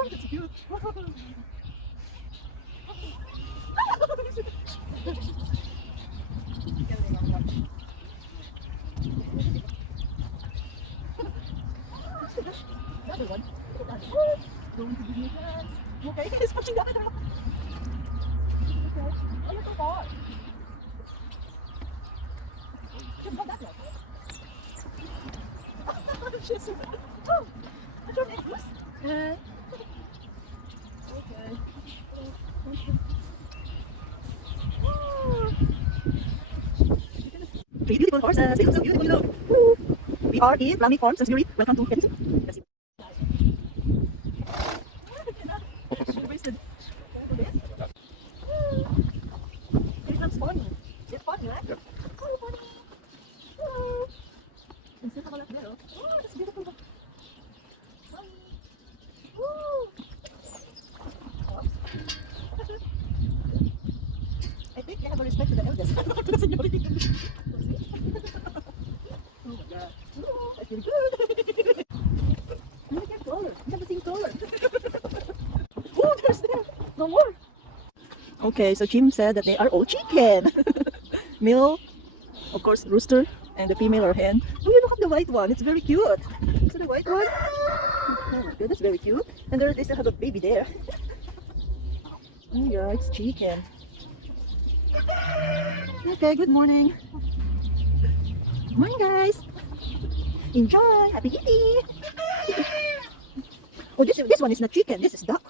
Oh, that's cute. Another one. Going to give me a chance. Okay, he's pushing the other. Okay. Oh, you're so far. Come back now. She's so bad. Oh, what's your name? Okay. Three beautiful horses. They look so beautiful, you know. Woo. We are in Flaming Farm, Simsbury. Welcome to Edison. She wasted. It looks funny. It's funny, right? Yep. Oh, funny. Oh. And still have a lot there. Oh, that's beautiful. Funny. Woo. I think they have a respect to the eldest. To the seniority. Oh my god. Oh, I feel good. Look at their color. We have the same color. Oh, there's there. No more. Okay, so Jim said that they are all chicken. Male, of course, rooster, and the female or hen. Oh, you look at the white one. It's very cute. So the white one. Oh my god, that's very cute. And there, they still have a baby there. Oh yeah, it's chicken. Okay, good morning. Good morning, guys. Enjoy. Happy eating. Oh, this one is not chicken. This is duck.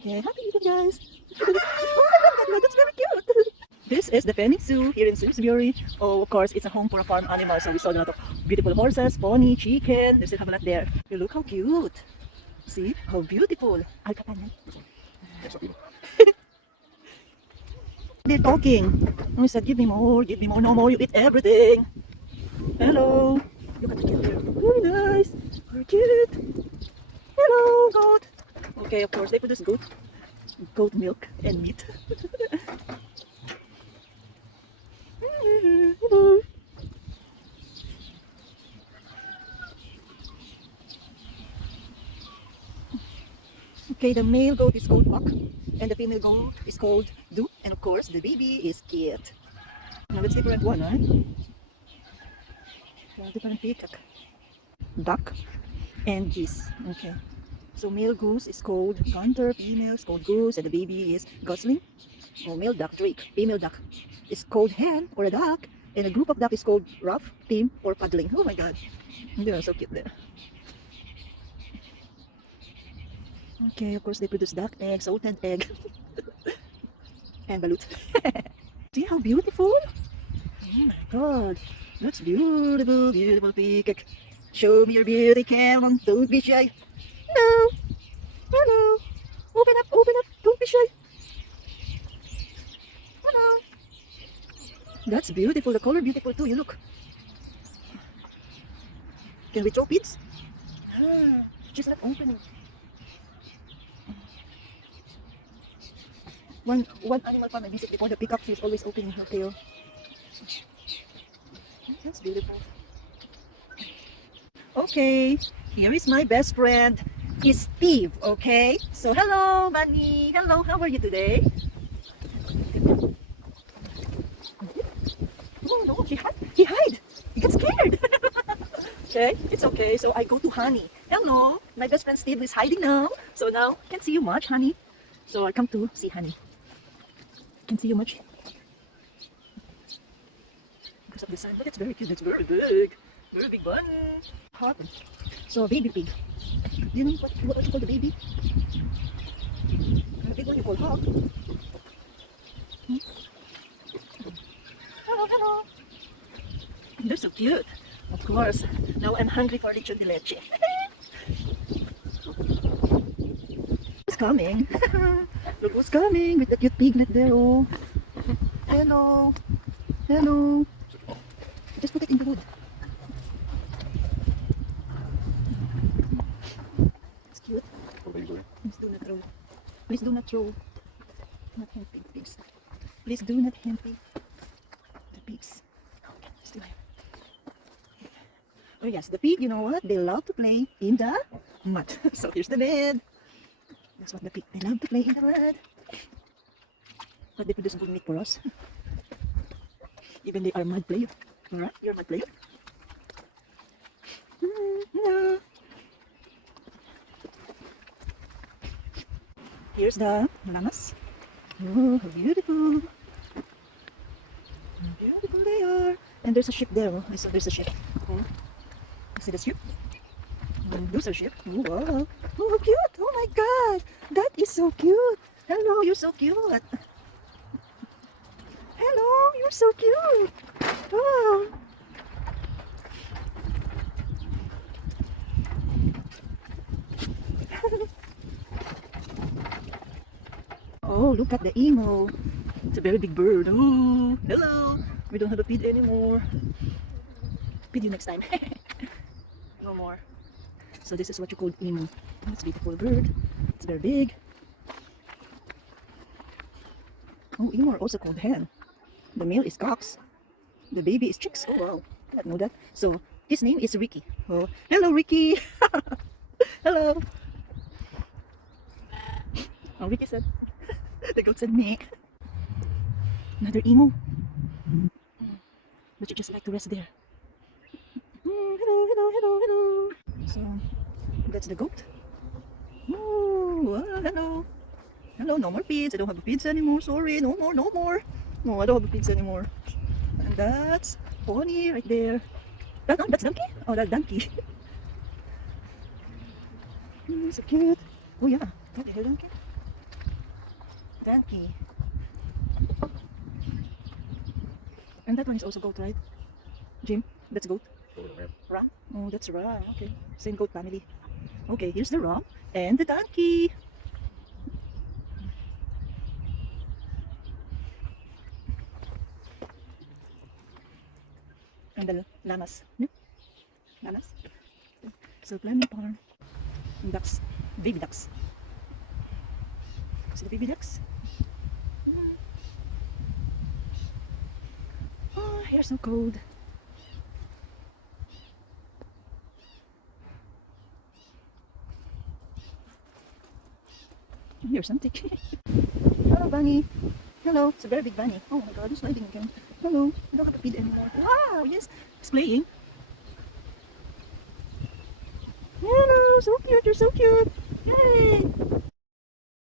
Okay, happy eating, guys. Oh my god, that's very cute. This is the Flaming Zoo here in Simsbury. Oh, of course, it's a home for a farm animal. So we saw a lot of beautiful horses, pony, chicken. They still have a lot there. You look how cute. See how beautiful. They're talking. I said, give me more, no more. You eat everything. Hello. Look at the kid there. Very nice. Very cute. Hello, goat. Okay, of course, they produce goat milk and meat. Hello. Okay, the male goat is called Buck, and the female goat is called Du, and of course, the baby is Kit. Now let's different one, right? Different peacock, duck, and geese. Okay. So male goose is called gander, female is called goose, and the baby is gosling. Or male duck, drake. Female duck is called hen or a duck, and a group of duck is called ruff, team, or paddling. Oh my god, they are so cute there. Okay, of course they produce duck egg, salted egg, and balut. See how beautiful? Oh my god, that's beautiful, beautiful peacock. Show me your beauty, come on, don't be shy. Hello, hello, open up, don't be shy. Hello. That's beautiful, the color beautiful too, you look. Can we throw pits? Ah, she's not opening. One animal farm I visit before, the peacock is always opening her tail. That's beautiful. Okay, here is my best friend. Is Steve, okay? So hello, Bunny. Hello, how are you today? Oh no, he hide. He got scared. Okay, it's okay. So I go to Honey. Hello, my best friend Steve is hiding now. So now I can't see you much, Honey. So I come to see Honey. Can't see you much because of the sun, but it's very cute. It's very big bunny. Hot. So a baby pig. Do you know what you call the baby? The big one you call hog. Hmm? Hello. They're so cute. Of course. Now I'm hungry for lechon de leche. Who's coming? Look who's coming with the cute piglet there. Oh. Hello. Just put it in the wood. It's cute. Please do not throw. Please do not throw. Not helping pigs. Please do not helping the pigs. Okay, still here. Oh yes, the pig, you know what? They love to play in the mud. So here's the bed. That's what the pig, they love to play in the mud. But they produce good meat for us. Even they are mud player. Alright, you're a mud player. Hello. Here's the llamas. Oh, how beautiful. How beautiful they are. And there's a ship there. Oh, I saw there's a ship. Oh. You see the ship? Those are ship. Oh, wow. Oh, how cute. Oh my god. That is so cute. Hello, you're so cute. Hello, you're so cute. Oh. Oh, look at the emo. It's a very big bird. Oh, hello. We don't have a feed anymore. Feed you next time. No more. So this is what you call emo. It's a beautiful bird. It's very big. Oh, emo are also called hen. The male is cocks. The baby is chicks. Oh wow, I didn't know that. So his name is Ricky. Oh, hello Ricky. Hello. Oh, Ricky said. The goat said me. Another emo. But you just like to rest there. Hello, hello, hello, hello. So that's the goat. Oh, hello. Hello, no more feeds. I don't have feeds anymore. Sorry, no more, no more. No, I don't have feeds anymore. And that's pony right there. That, oh, that's donkey? Oh, that's donkey. So cute. Oh yeah, what the hell, donkey? Donkey. And that one is also goat, right? Jim, that's goat. Ram? Oh, that's ram. Okay, same goat family. Okay, here's the ram and the donkey. And the llamas. Yeah? Llamas. So Flaming farm. And ducks. Baby ducks. See the baby ducks? Oh, hair's so cold. Here's something. Hello, bunny. Hello. It's a very big bunny. Oh my god, it's sliding again. Hello. I don't have to feed anymore. Wow, yes. It's playing. Hello. So cute. You're so cute. Yay.